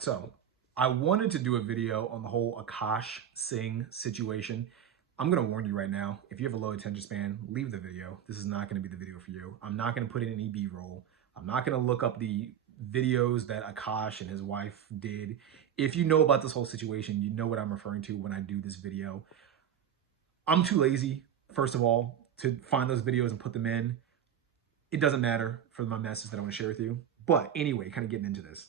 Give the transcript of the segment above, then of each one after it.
right, so I wanted to do a video on the whole Akash Singh situation. I'm gonna warn you right now, if you have a low attention span, leave the video. This is not gonna be the video for you. I'm not gonna put in any B-roll. I'm not gonna look up the videos that Akash and his wife did. If you know about this whole situation, you know what I'm referring to when I do this video. I'm too lazy, first of all, to find those videos and put them in. It doesn't matter for my message that I want to share with you. But anyway, kind of getting into this.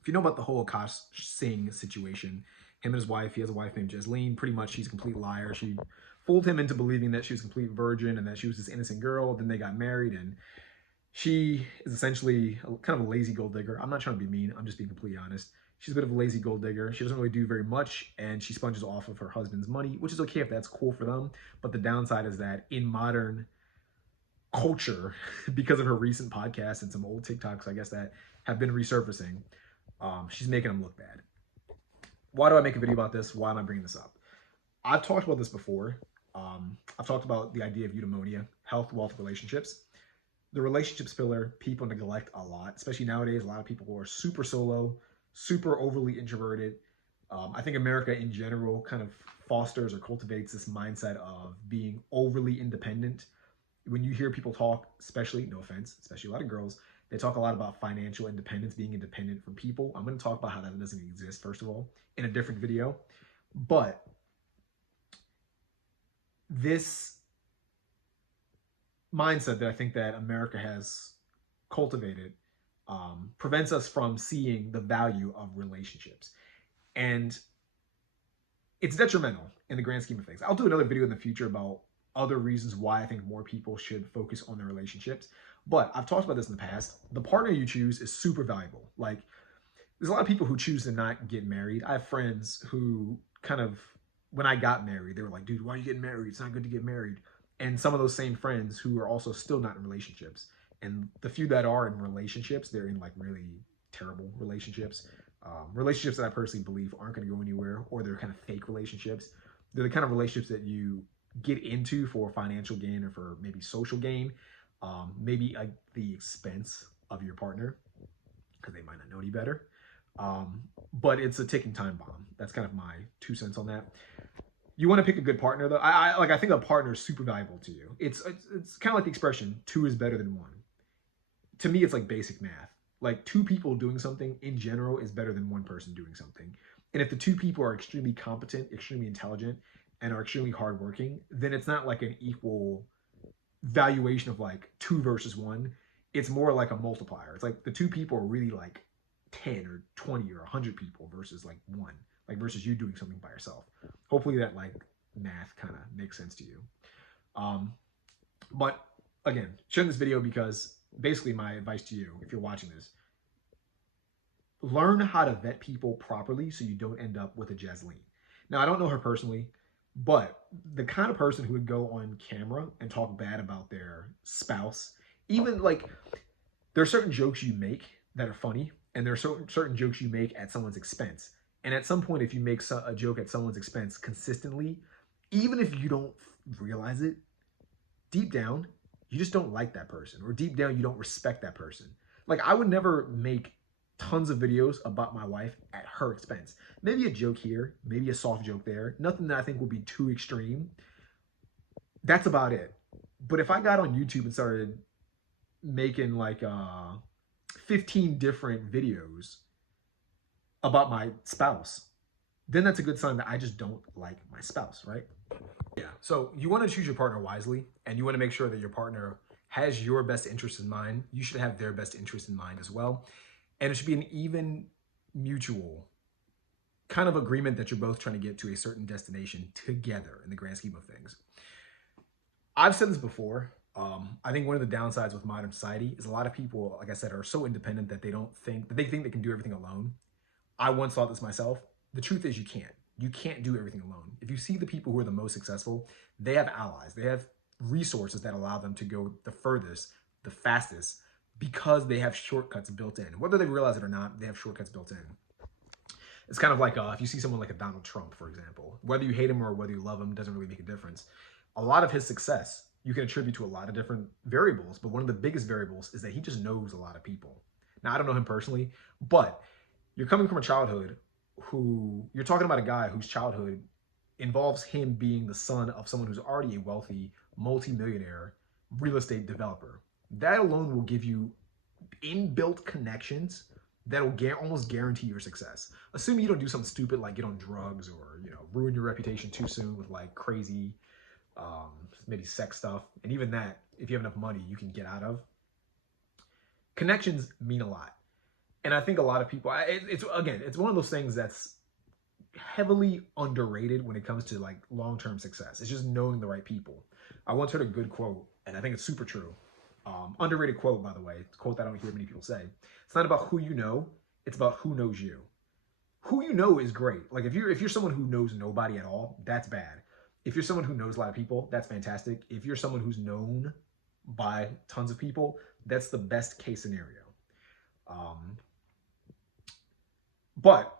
If you know about the whole Akash Singh situation, him and his wife, he has a wife named Jasleen. Pretty much she's a complete liar. She fooled him into believing that she was a complete virgin and that she was this innocent girl. Then they got married, and she is essentially kind of a lazy gold digger. I'm not trying to be mean. I'm just being completely honest. She's a bit of a lazy gold digger. She doesn't really do very much, and she sponges off of her husband's money, which is okay if that's cool for them. But the downside is that in modern culture, because of her recent podcast and some old TikToks, I guess, that have been resurfacing, she's making them look bad. Why do I make a video about this? Why am I bringing this up? I've talked about this before. I've talked about the idea of eudaimonia, health, wealth, relationships. The relationships pillar, people neglect a lot, especially nowadays. A lot of people who are super solo, super overly introverted. I think America in general kind of fosters or cultivates this mindset of being overly independent. When you hear people talk, especially, no offense, especially a lot of girls, they talk a lot about financial independence, being independent from people. I'm going to talk about how that doesn't exist, first of all, in a different video. But this mindset that I think that America has cultivated prevents us from seeing the value of relationships. And it's detrimental in the grand scheme of things. I'll do another video in the future about other reasons why I think more people should focus on their relationships. But I've talked about this in the past. The partner you choose is super valuable. Like, there's a lot of people who choose to not get married. I have friends who kind of, when I got married, they were like, dude, why are you getting married? It's not good to get married. And some of those same friends who are also still not in relationships. And the few that are in relationships, they're in like really terrible relationships. Relationships that I personally believe aren't going to go anywhere, or they're kind of fake relationships. They're the kind of relationships that you get into for financial gain or for maybe social gain, maybe at the expense of your partner because they might not know any better. But it's a ticking time bomb. That's kind of my 2 cents on that. You want to pick a good partner, though. I think a partner is super valuable to you. It's kind of like the expression, 2 is better than 1. To me, it's like basic math. Like, 2 people doing something in general is better than 1 person doing something. And if the 2 people are extremely competent, extremely intelligent, and are extremely hardworking, then it's not like an equal valuation of like 2 versus 1. It's more like a multiplier. It's like the 2 people are really like 10 or 20 or 100 people versus like 1, like versus you doing something by yourself. Hopefully that like math kind of makes sense to you. But again, sharing this video because basically my advice to you, if you're watching this, learn how to vet people properly so you don't end up with a Jasleen. Now, I don't know her personally, but the kind of person who would go on camera and talk bad about their spouse, even like, there are certain jokes you make that are funny, and there are certain jokes you make at someone's expense. And at some point, if you make a joke at someone's expense consistently, even if you don't realize it, deep down, you just don't like that person, or deep down, you don't respect that person. Like, I would never make tons of videos about my wife at her expense. Maybe a joke here, maybe a soft joke there, nothing that I think would be too extreme. That's about it. But if I got on YouTube and started making like 15 different videos about my spouse, then that's a good sign that I just don't like my spouse, right? Yeah, so you want to choose your partner wisely, and you want to make sure that your partner has your best interest in mind. You should have their best interest in mind as well. And it should be an even mutual kind of agreement that you're both trying to get to a certain destination together in the grand scheme of things. I've said this before. I think one of the downsides with modern society is a lot of people, like I said, are so independent that they think they can do everything alone. I once thought this myself. The truth is you can't. You can't do everything alone. If you see the people who are the most successful, they have allies. They have resources that allow them to go the furthest, the fastest, because they have shortcuts built in. Whether they realize it or not, they have shortcuts built in. It's kind of like if you see someone like a Donald Trump, for example, whether you hate him or whether you love him, doesn't really make a difference. A lot of his success you can attribute to a lot of different variables, but one of the biggest variables is that he just knows a lot of people. Now, I don't know him personally, but You're coming from a childhood who you're talking about a guy whose childhood involves him being the son of someone who's already a wealthy multimillionaire real estate developer. That alone will give you inbuilt connections that'll almost guarantee your success. Assuming you don't do something stupid like get on drugs or ruin your reputation too soon with like crazy maybe sex stuff, and even that, if you have enough money, you can get out of. Connections mean a lot, and I think a lot of people. It's one of those things that's heavily underrated when it comes to like long-term success. It's just knowing the right people. I once heard a good quote, and I think it's super true. Underrated quote, by the way. It's a quote that I don't hear many people say. It's not about who you know, it's about who knows you. Who you know is great. Like if you're someone who knows nobody at all, that's bad. If you're someone who knows a lot of people, that's fantastic. If you're someone who's known by tons of people, that's the best case scenario. Um, but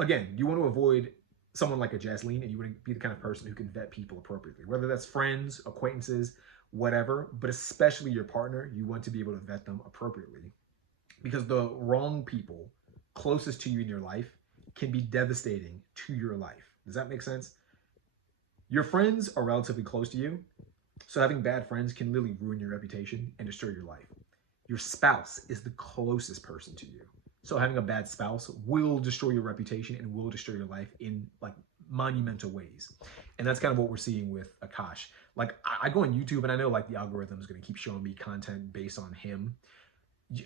again, you want to avoid someone like a Jasleen, and you want to be the kind of person who can vet people appropriately, whether that's friends, acquaintances, whatever, but especially your partner. You want to be able to vet them appropriately, because the wrong people closest to you in your life can be devastating to your life. Does that make sense? Your friends are relatively close to you, so having bad friends can literally ruin your reputation and destroy your life. Your spouse is the closest person to you, so having a bad spouse will destroy your reputation and will destroy your life in like monumental ways. And that's kind of what we're seeing with Akash. Like I go on YouTube and I know like the algorithm is going to keep showing me content based on him.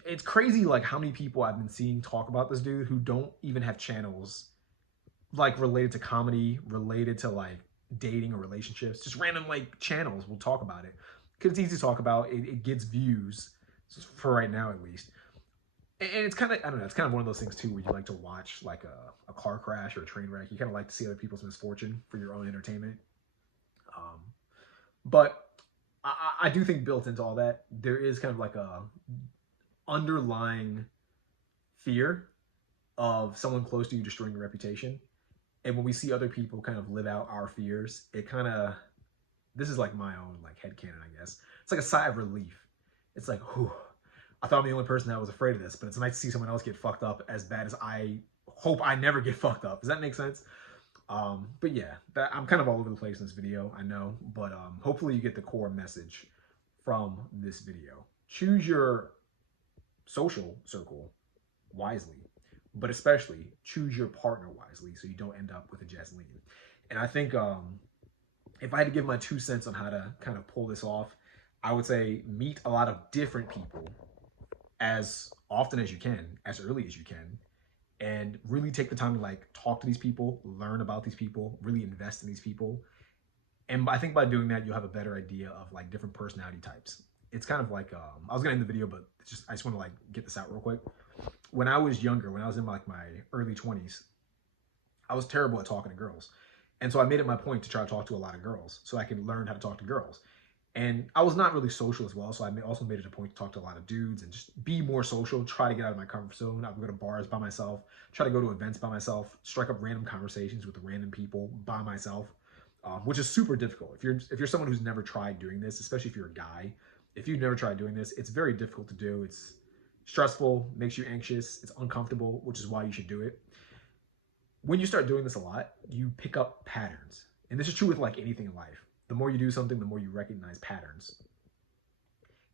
It's crazy like how many people I've been seeing talk about this dude who don't even have channels like related to comedy, related to like dating or relationships, just random like channels will talk about it because it's easy to talk about. It gets views for right now at least. And it's kind of, I don't know, it's kind of one of those things too where you like to watch like a car crash or a train wreck. You kind of like to see other people's misfortune for your own entertainment. Um, but I do think built into all that, there is kind of like a underlying fear of someone close to you destroying your reputation. And when we see other people kind of live out our fears, it kind of, this is like my own like headcanon, I guess. It's like a sigh of relief. It's like, whew, I thought I'm the only person that was afraid of this, but it's nice to see someone else get fucked up as bad as I hope I never get fucked up. Does that make sense? But yeah, I'm kind of all over the place in this video, I know, but hopefully you get the core message from this video. Choose your social circle wisely, but especially choose your partner wisely so you don't end up with a Jasleen. And I think if I had to give my 2 cents on how to kind of pull this off, I would say meet a lot of different people as often as you can, as early as you can, and really take the time to like talk to these people, learn about these people, really invest in these people. And I think by doing that, you'll have a better idea of like different personality types. It's kind of like, I was gonna end the video, but I just want to like get this out real quick. When I was younger, when I was in like my early 20s, I was terrible at talking to girls. And so I made it my point to try to talk to a lot of girls so I could learn how to talk to girls. And I was not really social as well, so I also made it a point to talk to a lot of dudes and just be more social, try to get out of my comfort zone. I would go to bars by myself, try to go to events by myself, strike up random conversations with random people by myself, which is super difficult. If you're someone who's never tried doing this, especially if you're a guy, if you've never tried doing this, it's very difficult to do. It's stressful, makes you anxious, it's uncomfortable, which is why you should do it. When you start doing this a lot, you pick up patterns. And this is true with like anything in life. The more you do something, the more you recognize patterns.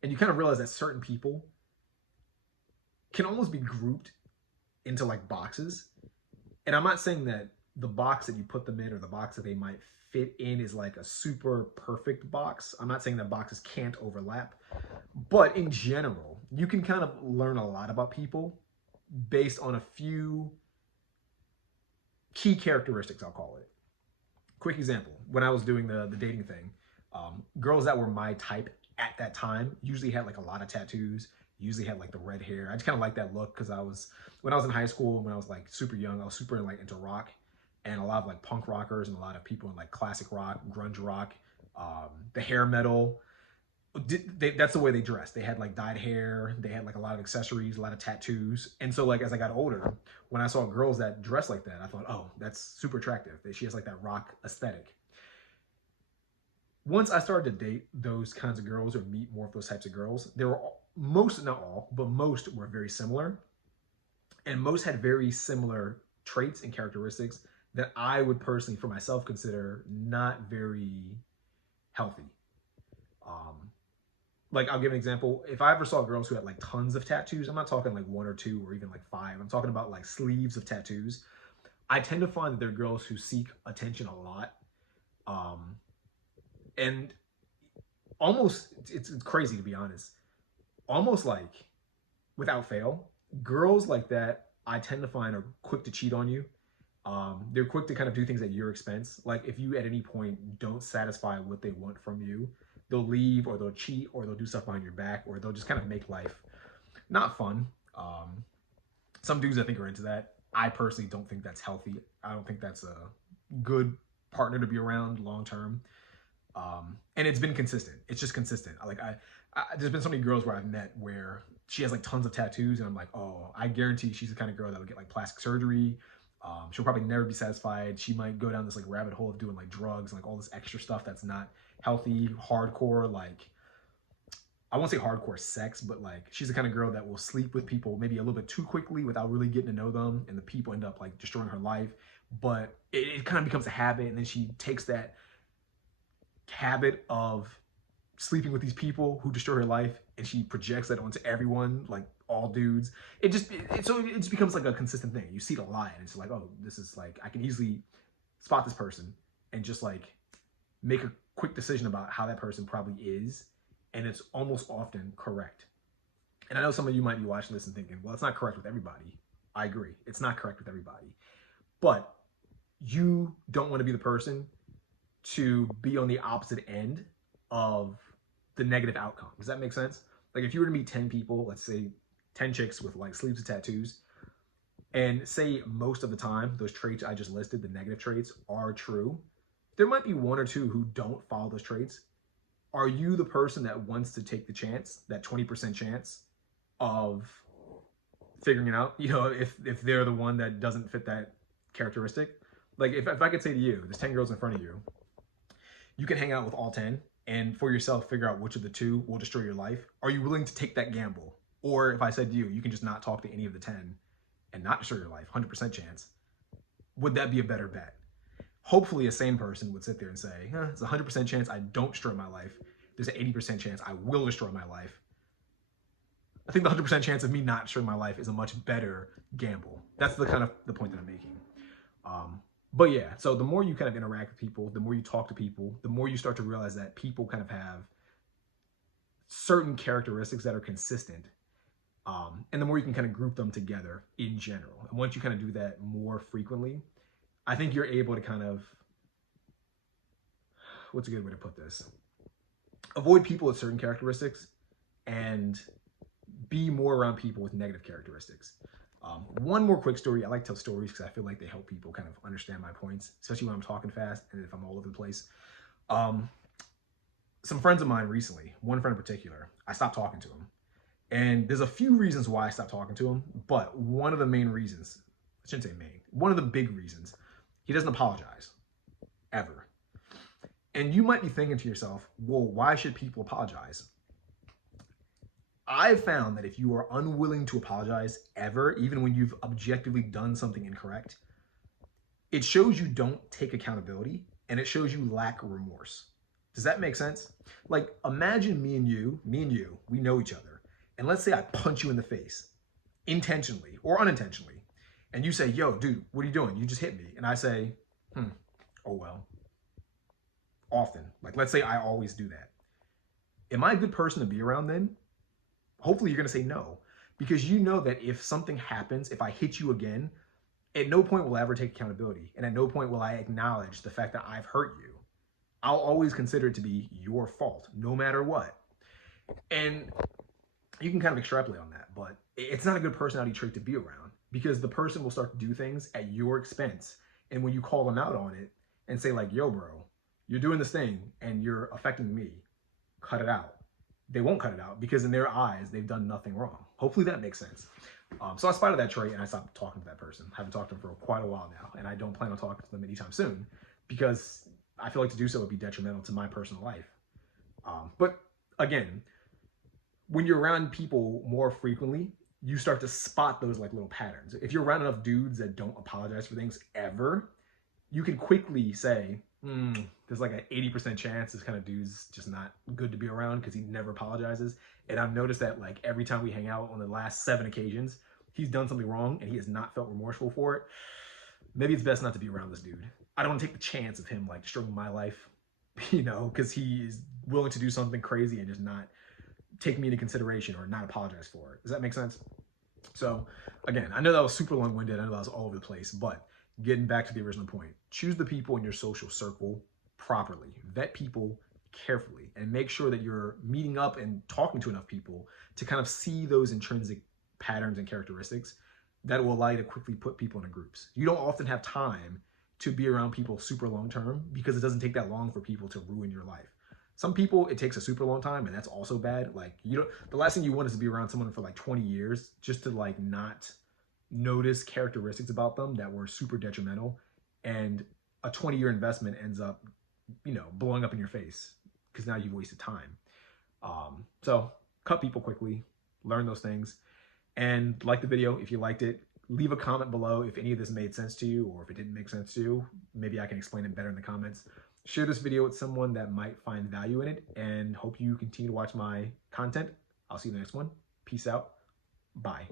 And you kind of realize that certain people can almost be grouped into like boxes. And I'm not saying that the box that you put them in or the box that they might fit in is like a super perfect box. I'm not saying that boxes can't overlap. But in general, you can kind of learn a lot about people based on a few key characteristics, I'll call it. Quick example, when I was doing the dating thing, girls that were my type at that time usually had like a lot of tattoos, usually had like the red hair. I just kind of like that look because when I was in high school, when I was like super young, I was super like into rock, and a lot of like punk rockers and a lot of people in like classic rock, grunge rock, the hair metal, that's the way they dressed. They had like dyed hair, they had like a lot of accessories, a lot of tattoos. And so like as I got older, when I saw girls that dressed like that, I thought, oh, that's super attractive. She has like that rock aesthetic. Once I started to date those kinds of girls or meet more of those types of girls, they were most, not all, but most were very similar. and most had very similar traits and characteristics that I would personally, for myself, consider not very healthy. Um, like I'll give an example. If I ever saw girls who had like tons of tattoos, I'm not talking like one or two or even like five. I'm talking about like sleeves of tattoos. I tend to find that they're girls who seek attention a lot. Um, and almost, it's crazy to be honest. Almost like without fail, girls like that I tend to find are quick to cheat on you. They're quick to kind of do things at your expense. Like if you at any point don't satisfy what they want from you, they'll leave or they'll cheat or they'll do stuff behind your back or they'll just kind of make life not fun. Some dudes I think are into that. I personally don't think that's healthy. I don't think that's a good partner to be around long term. And it's been consistent. It's just consistent. There's been so many girls where I've met where she has like tons of tattoos, and I'm like, oh, I guarantee she's the kind of girl that would get like plastic surgery. She'll probably never be satisfied. She might go down this like rabbit hole of doing like drugs and like all this extra stuff that's not healthy, hardcore, like I won't say hardcore sex, but like she's the kind of girl that will sleep with people maybe a little bit too quickly without really getting to know them, and the people end up like destroying her life. But it kind of becomes a habit, and then she takes that habit of sleeping with these people who destroy her life and she projects that onto everyone, like all dudes. It just becomes like a consistent thing. You see it a lot, and it's like, oh, this is like I can easily spot this person and just like make a quick decision about how that person probably is, and it's almost often correct. And I know some of you might be watching this and thinking, well, it's not correct with everybody. I agree, it's not correct with everybody, but you don't want to be the person to be on the opposite end of the negative outcome. Does that make sense? Like if you were to meet 10 people, let's say 10 chicks with like sleeves of tattoos, and say most of the time those traits I just listed, the negative traits, are true, there might be one or two who don't follow those traits. Are you the person that wants to take the chance, that 20% chance of figuring it out? You know, if they're the one that doesn't fit that characteristic? Like if I could say to you, there's 10 girls in front of you, you can hang out with all 10 and for yourself figure out which of the two will destroy your life. Are you willing to take that gamble? Or if I said to you, you can just not talk to any of the 10 and not destroy your life, 100% chance, would that be a better bet? Hopefully a sane person would sit there and say, it's a 100% chance I don't destroy my life. There's an 80% chance I will destroy my life. I think the 100% chance of me not destroying my life is a much better gamble. That's the kind of the point that I'm making. But yeah, so the more you kind of interact with people, the more you talk to people, the more you start to realize that people kind of have certain characteristics that are consistent. And the more you can kind of group them together in general. And once you kind of do that more frequently, I think you're able to kind of, what's a good way to put this? Avoid people with certain characteristics and be more around people with negative characteristics. One more quick story. I like to tell stories because I feel like they help people kind of understand my points, especially when I'm talking fast and if I'm all over the place. Some friends of mine recently, one friend in particular, I stopped talking to him. And there's a few reasons why I stopped talking to him, but one of the main reasons, I shouldn't say main, one of the big reasons, he doesn't apologize, ever. And you might be thinking to yourself, well, why should people apologize? I've found that if you are unwilling to apologize ever, even when you've objectively done something incorrect, it shows you don't take accountability and it shows you lack remorse. Does that make sense? Like imagine me and you, we know each other. And let's say I punch you in the face intentionally or unintentionally. And you say, yo, dude, what are you doing? You just hit me. And I say, oh well. Often. Like let's say I always do that. Am I a good person to be around then? Hopefully you're going to say no, because you know that if something happens, if I hit you again, at no point will I ever take accountability. And at no point will I acknowledge the fact that I've hurt you. I'll always consider it to be your fault, no matter what. And you can kind of extrapolate on that, but it's not a good personality trait to be around because the person will start to do things at your expense. And when you call them out on it and say like, yo, bro, you're doing this thing and you're affecting me, cut it out. They won't cut it out because in their eyes, they've done nothing wrong. Hopefully that makes sense. So I spotted that trait and I stopped talking to that person. I haven't talked to them for quite a while now, and I don't plan on talking to them anytime soon because I feel like to do so would be detrimental to my personal life. But again, when you're around people more frequently, you start to spot those like little patterns. If you're around enough dudes that don't apologize for things ever, you can quickly say, there's like an 80% chance this kind of dude's just not good to be around because he never apologizes. And I've noticed that like every time we hang out on the last 7 occasions, he's done something wrong and he has not felt remorseful for it. Maybe it's best not to be around this dude. I don't want to take the chance of him like destroying my life, because he is willing to do something crazy and just not take me into consideration or not apologize for it. Does that make sense? So again, I know that was super long-winded. I know that was all over the place, but getting back to the original point, choose the people in your social circle properly. Vet people carefully and make sure that you're meeting up and talking to enough people to kind of see those intrinsic patterns and characteristics that will allow you to quickly put people into groups. You don't often have time to be around people super long term because it doesn't take that long for people to ruin your life. Some people, it takes a super long time, and that's also bad. Like, you don't, the last thing you want is to be around someone for like 20 years just to like not notice characteristics about them that were super detrimental, and a 20-year investment ends up, blowing up in your face because now you've wasted time. So cut people quickly, learn those things, and like the video if you liked it. Leave a comment below if any of this made sense to you, or if it didn't make sense to you. Maybe I can explain it better in the comments. Share this video with someone that might find value in it, and hope you continue to watch my content. I'll see you in the next one. Peace out. Bye.